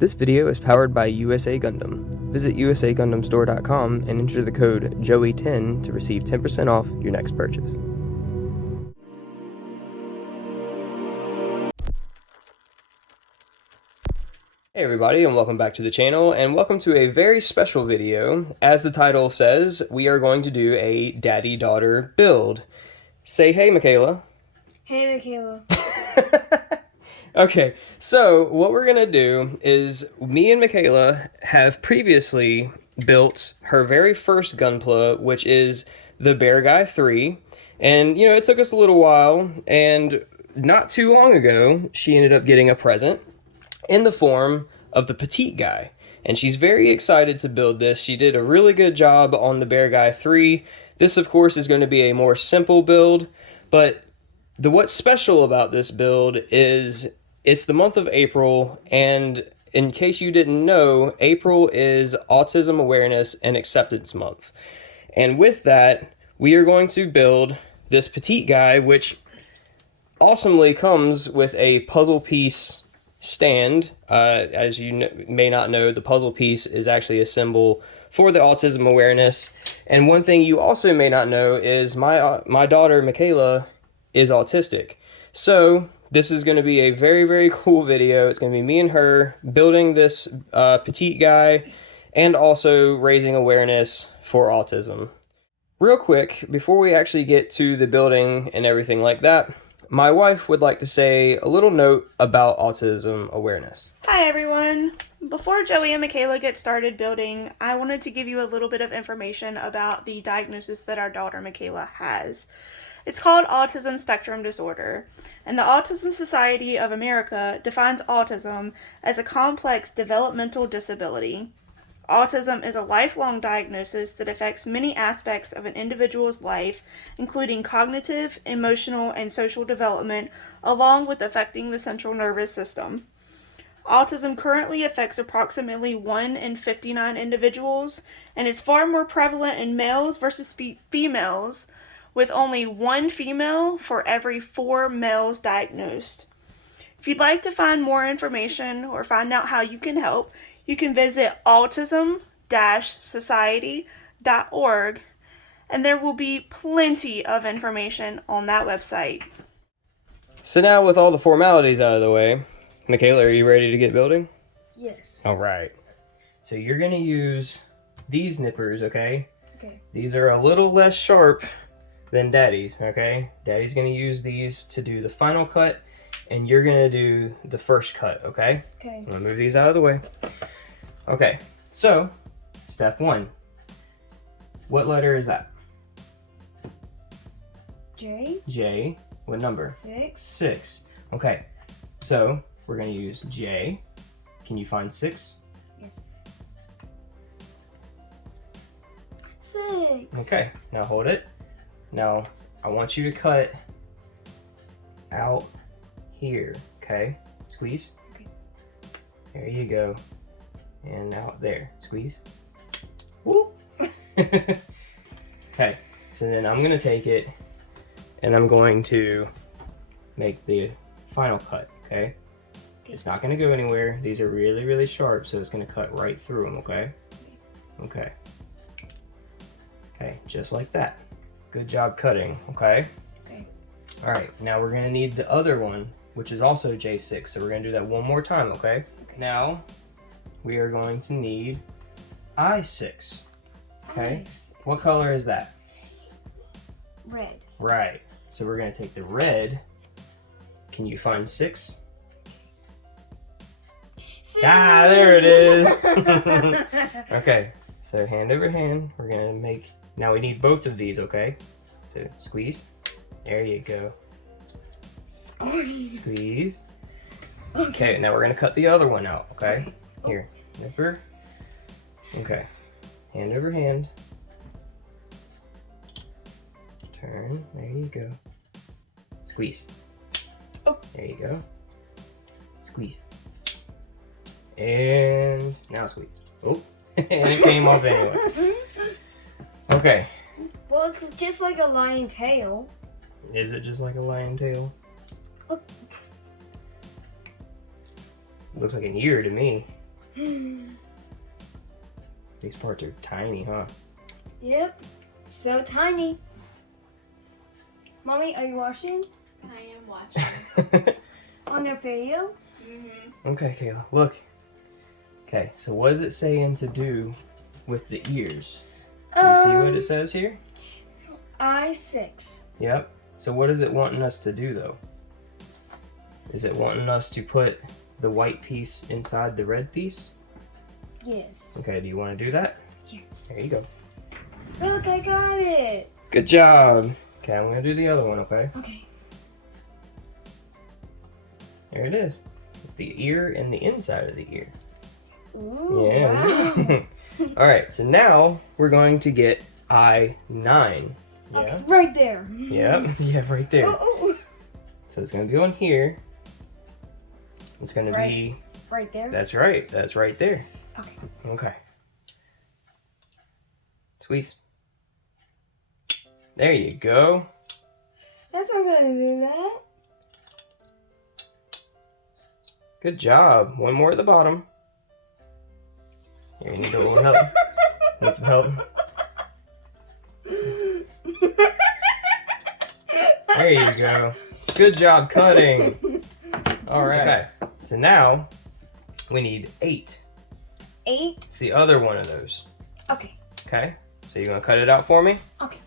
This video is powered by USAGundam. Visit USAGundamstore.com and enter the code JOEY10 to receive 10% off your next purchase. Hey everybody, and welcome back to the channel, and welcome to a very special video. As the title says, we are going to do a daddy-daughter build. Say hey, Mikaila. Hey, Mikaila. Okay, so what we're gonna do is me and Mikaila have previously built her very first Gunpla, which is the Bear Guy 3. And, you know, it took us a little while, and not too long ago, she ended up getting a present in the form of the Petite Guy. And she's very excited to build this. She did a really good job on the Bear Guy 3. This, of course, is going to be a more simple build, but what's special about this build is it's the month of April, and in case you didn't know, April is Autism Awareness and Acceptance Month. And with that, we are going to build this Petite Guy, which awesomely comes with a puzzle piece stand. As you may not know, the puzzle piece is actually a symbol for the Autism Awareness. And one thing you also may not know is my daughter, Mikaila, is autistic. So this is going to be a very, very cool video. It's going to be me and her building this Petite Guy and also raising awareness for autism. Real quick, before we actually get to the building and everything like that, my wife would like to say a little note about Autism Awareness. Hi everyone! Before Joey and Mikaila get started building, I wanted to give you a little bit of information about the diagnosis that our daughter Mikaila has. It's called Autism Spectrum Disorder, and the Autism Society of America defines autism as a complex developmental disability. Autism is a lifelong diagnosis that affects many aspects of an individual's life, including cognitive, emotional, and social development, along with affecting the central nervous system. Autism currently affects approximately 1 in 59 individuals, and it's far more prevalent in males versus females, with only 1 female for every 4 males diagnosed. If you'd like to find more information or find out how you can help, you can visit autism-society.org, and there will be plenty of information on that website. So now with all the formalities out of the way, Mikaila, are you ready to get building? Yes. All right. So you're going to use these nippers, okay? Okay. These are a little less sharp than Daddy's, okay? Daddy's going to use these to do the final cut, and you're going to do the first cut, okay? Okay. I'm going to move these out of the way. Okay, so step 1. What letter is that? J. J. What number? 6. 6. Okay, so we're going to use J. Can you find 6? Yeah. 6. Okay, now hold it. Now, I want you to cut out here, okay? Squeeze. Okay. There you go. And out there. Squeeze. Woo! Okay, so then I'm going to take it and I'm going to make the final cut, okay? It's not going to go anywhere. These are really, really sharp, so it's going to cut right through them, okay? Okay. Okay, just like that. Good job cutting, okay? Okay. All right, now we're gonna need the other one, which is also J6, so we're gonna do that one more time, okay? Now, we are going to need I6, okay? I6. What color is that? Red. Right, so we're gonna take the red. Can you find 6? 6. Ah, there it is! Okay, so hand over hand, we're gonna make, now we need both of these, okay? So squeeze, there you go. Squeeze. Squeeze. Okay, now we're gonna cut the other one out, okay? Here, nipper. Okay, hand over hand. Turn, there you go. Squeeze. Oh. There you go. Squeeze. And now squeeze. Oh, and it came off anyway. Okay. Well, it's just like a lion tail. Is it just like a lion tail? Look. Looks like an ear to me. These parts are tiny, huh? Yep. So tiny. Mommy, are you watching? I am watching. On the video? Okay, Kayla, look. Okay, so what is it saying to do with the ears? Do you see what it says here? I6. Yep. So what is it wanting us to do, though? Is it wanting us to put the white piece inside the red piece? Yes. Okay, do you want to do that? Here. There you go. Look, I got it. Good job. Okay, I'm going to do the other one, okay? Okay. There it is. It's the ear and the inside of the ear. Ooh, Yeah. wow. All right, so now we're going to get I9. Yeah? Okay, right there. Yep. Yeah, right there. Oh. So it's going to be on here. It's going to Right. be... Right there. That's right. That's right there. Okay. Okay. Squeeze. There you go. That's not gonna do that. Good job. One more at the bottom. Here, you need a little help. Need some help. There you go. Good job cutting. All right. Okay. So now we need 8. 8. It's the other one of those. Okay. Okay. So you're gonna cut it out for me? Okay.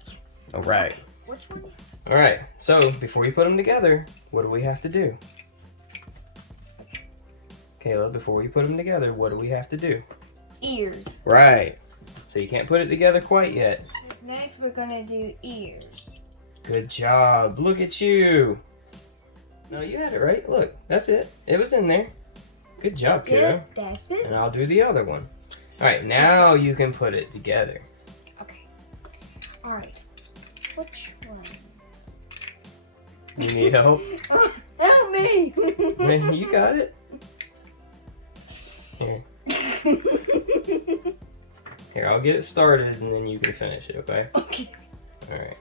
All right. Which one? All right. So before you put them together, what do we have to do? Kayla, before we put them together, what do we have to do? Ears. Right. So you can't put it together quite yet. Next, we're gonna do ears. Good job. Look at you. No, you had it right. Look, that's it. It was in there. Good job, kiddo. Yeah, that's it. And I'll do the other one. All right, now you can put it together. Okay. All right. Which ones? You need help? Help me! Man, you got it. Here. Here, I'll get it started and then you can finish it, okay? Okay. All right.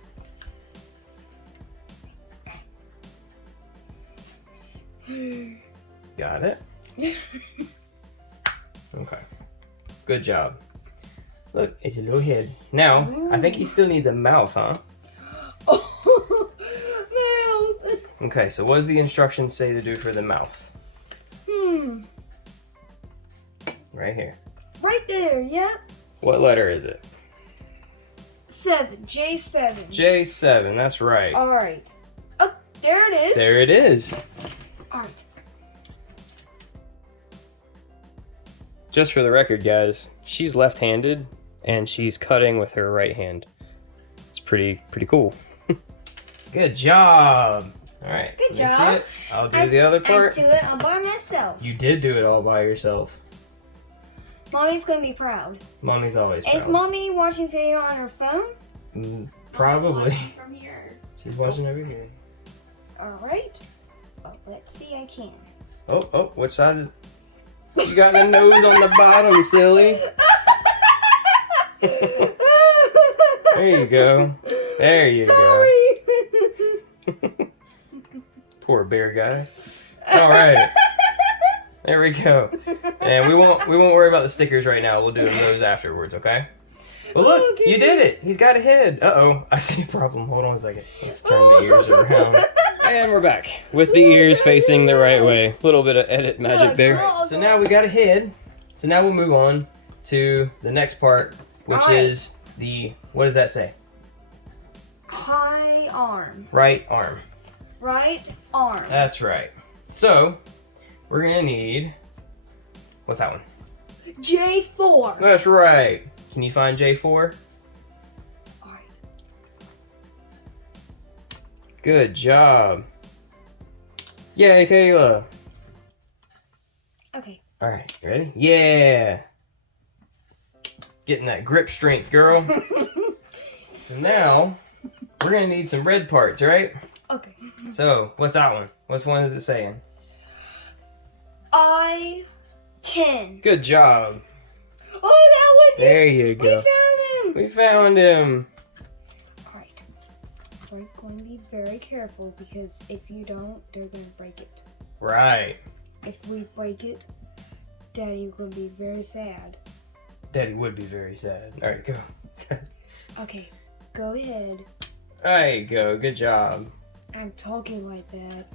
Got it? Okay. Good job. Look, it's a little head. Now, I think he still needs a mouth, huh? Mouth. Okay, so what does the instructions say to do for the mouth? Right here. Right there, yeah. What letter is it? 7. J7. J7, that's right. All right. Oh, there it is. There it is. All right. Just for the record, guys, she's left-handed and she's cutting with her right hand. It's pretty cool. Good job. All right. Good let me see job. it. I'll do the other part. I do it all by myself. You did do it all by yourself. Mommy's gonna be proud. Mommy's always Is proud. Mommy watching video on her phone? Probably. From here. She's watching over here. All right. Oh, let's see. I can. Oh, which side is... You got the nose on the bottom, silly. There you go. There you Sorry. go. Poor bear guy. All right. There we go. And we won't worry about the stickers right now. We'll do those afterwards, okay? Well, look, Okay. you did it. He's got a head. Uh-oh. I see a problem. Hold on a second. Let's turn the ears around. And we're back with the ears facing the right way. A little bit of edit magic Look, there. look. So now we got a head. So now we'll move on to the next part, which Alright. is the, what does that say? High arm. Right arm. Right arm. That's right. So we're gonna need, what's that one? J4. That's right. Can you find J4? All right. Good job. Yay, Kayla. Okay. All right, ready? Yeah. Getting that grip strength, girl. So now we're gonna need some red parts, right? Okay. So what's that one? Which one is it saying? I-10. Good job. Oh, that one. There you We go. found him. We found him. All right. We're going to be very careful because if you don't, they're going to break it. Right. If we break it, Daddy would be very sad. Daddy would be very sad. All right, go. Okay, go ahead. There you go. Good job. I'm talking like that.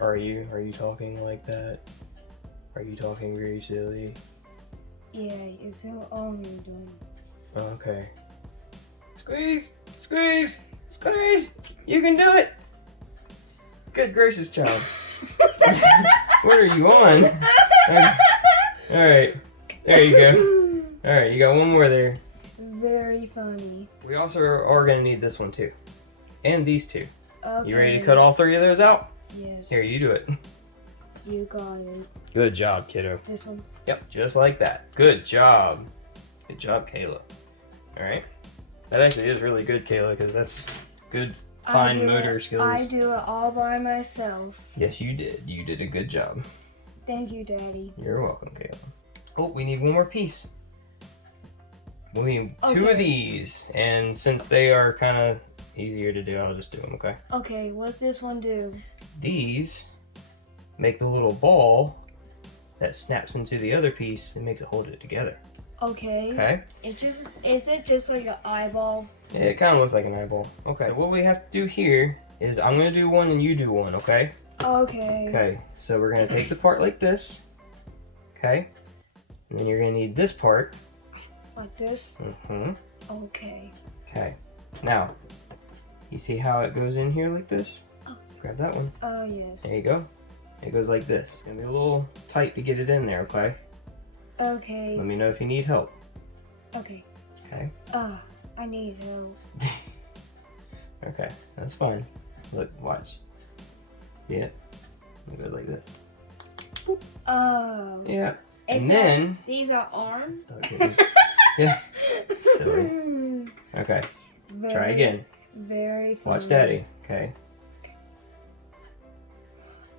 Are you talking like that? Are you talking very silly? Yeah, it's all you're doing. Okay. Squeeze! Squeeze! Squeeze! You can do it! Good gracious, child. What are you on? Alright. There you go. Alright, you got one more there. Very funny. We also are going to need this one too. And these two. Okay. You ready to cut all three of those out? Yes. Here, you do it. You got it. Good job, kiddo. This one. Yep, just like that. Good job. Good job, Kayla. Alright. That actually is really good, Kayla, because that's good fine motor skills. I do it all by myself. Yes, you did. You did a good job. Thank you, Daddy. You're welcome, Kayla. Oh, we need one more piece. We need two of these, and since they are kind of easier to do, I'll just do them, okay? Okay, what's this one do? These make the little ball that snaps into the other piece and makes it hold it together. Okay. Okay? Is it just like an eyeball? Yeah, it kind of looks like an eyeball. Okay, so what we have to do here is I'm going to do one and you do one, okay? Okay. Okay, so we're going to take the part like this, okay? And then you're going to need this part. Like this? Mm-hmm. Okay. Okay, now, you see how it goes in here like this? Oh. Grab that one. Oh, yes. There you go. It goes like this. It's going to be a little tight to get it in there, okay? Okay. Let me know if you need help. Okay. Okay? I need help. Okay, that's fine. Look, watch. See it? It goes like this. Oh. Yeah. Is And that- then... These are arms? Yeah. Silly. Okay, try again. Very funny. Watch Daddy. Okay.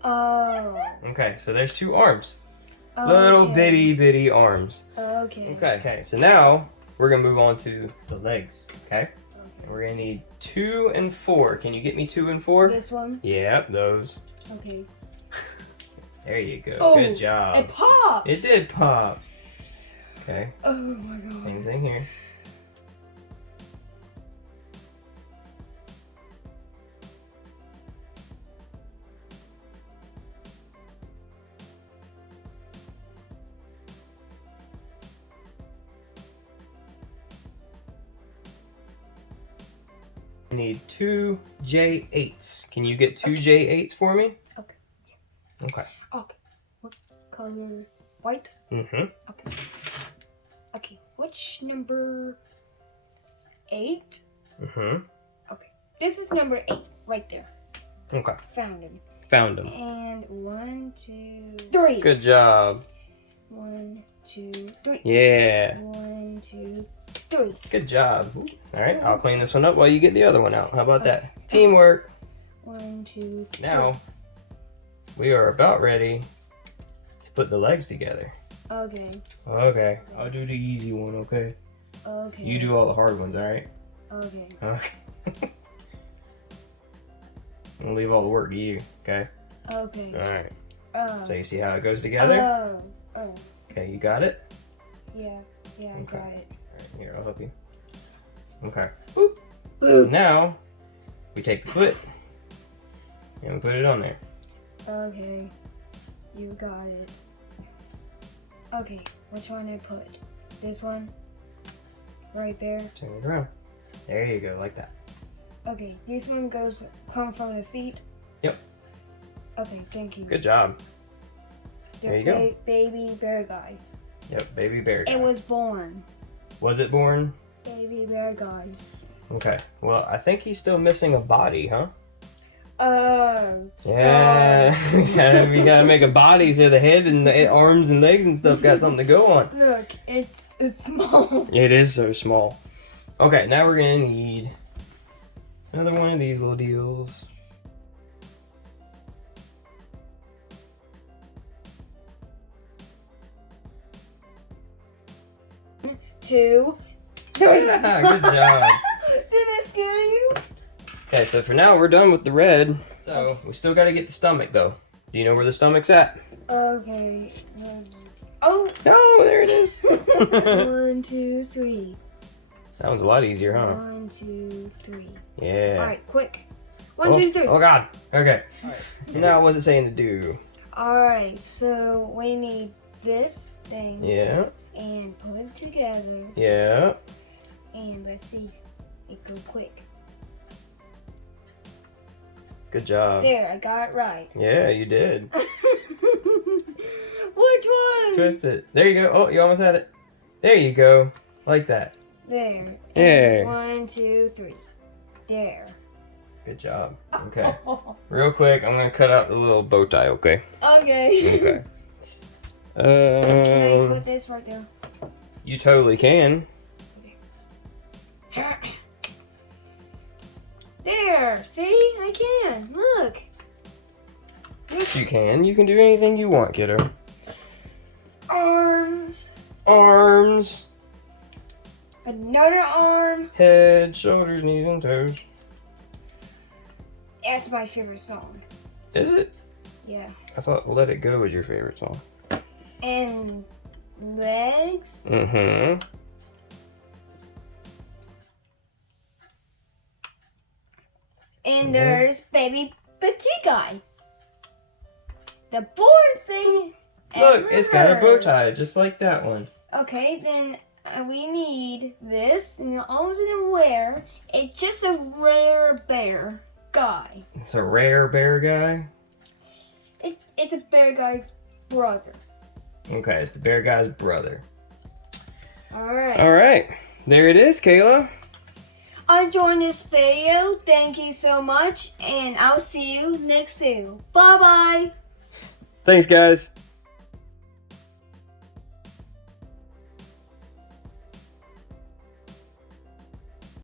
Oh. Okay, so there's two arms. Little Okay. bitty arms. Okay. Okay, so now we're gonna move on to the legs, okay? And we're gonna need 2 and 4. Can you get me 2 and 4? This one? Yep, those. Okay. There you go. Oh, Good job. It pops! It did pop. Okay, Oh my god. same thing here. I need 2 J8s. Can you get 2 J8s for me? Okay. Okay. Okay. What color? White? Mm-hmm. Okay. Okay. Which number? 8? Mm-hmm. Okay. This is number 8 right there. Okay. Found him. Found them. And 1, 2, 3. Good job. 1, 2, 3. Yeah. 1, 2, 3. Good job. All right, I'll clean this one up while you get the other one out. How about that? Teamwork. 1, 2, 3. Now, we are about ready to put the legs together. Okay. Okay, I'll do the easy one, okay? Okay. You do all the hard ones, all right? Okay. Okay. I'll leave all the work to you, okay? Okay. All right. Oh. So you see how it goes together? Oh. Okay, you got it? Yeah. Yeah, I Okay. got it. All right, here, I'll help you. Okay. Boop. Now, we take the foot and we put it on there. Okay. You got it. Okay. Which one I put? This one? Right there? Turn it around. There you go, like that. Okay. This one come from the feet? Yep. Okay, thank you. Good job. There you go. Baby bear guy. Yep, baby bear guy. It was born. Was it born? Baby bear guy. Okay. Well, I think he's still missing a body, huh? Oh, Yeah. we gotta make a body so the head and the arms and legs and stuff got something to go on. Look, it's small. It is so small. Okay, now we're gonna need another one of these little deals. Two, three. Yeah, good job. Did it scare you? Okay, so for now we're done with the red. So we still gotta get the stomach though. Do you know where the stomach's at? Okay. Oh. Oh, there it is. 1, 2, 3. That one's a lot easier, huh? 1, 2, 3. Yeah. All right, quick. 1, 2, 3. Oh God. Okay. So now what's it saying to do? All right, so we need this thing. Yeah. And put it together. Yeah. And let's see it go quick. Good job. There, I got it right. Yeah, you did. Which one? Twist it. There you go. Oh, you almost had it. There you go. Like that. There. There. 1, 2, 3. There. Good job. Okay. Real quick, I'm gonna cut out the little bow tie. Okay. Okay. Okay. Can I put this right there? You totally can. There. See, I can. Look. Yes, you can. You can do anything you want, kiddo. Arms. Arms, Another arm. head, shoulders, knees, and toes. That's my favorite song. Is it? Yeah. I thought Let It Go was your favorite song. And legs. Mm-hmm. And there's baby petite guy. The board thing. Look, it's got a bow ever. tie, just like that one. Okay, then we need this, and all to wear. It's just a rare bear guy. It's a rare bear guy. It's a bear guy's brother. Okay, it's the bear guy's brother. All right. All right, there it is, Kayla. I enjoyed this video. Thank you so much, and I'll see you next video. Bye bye. Thanks, guys.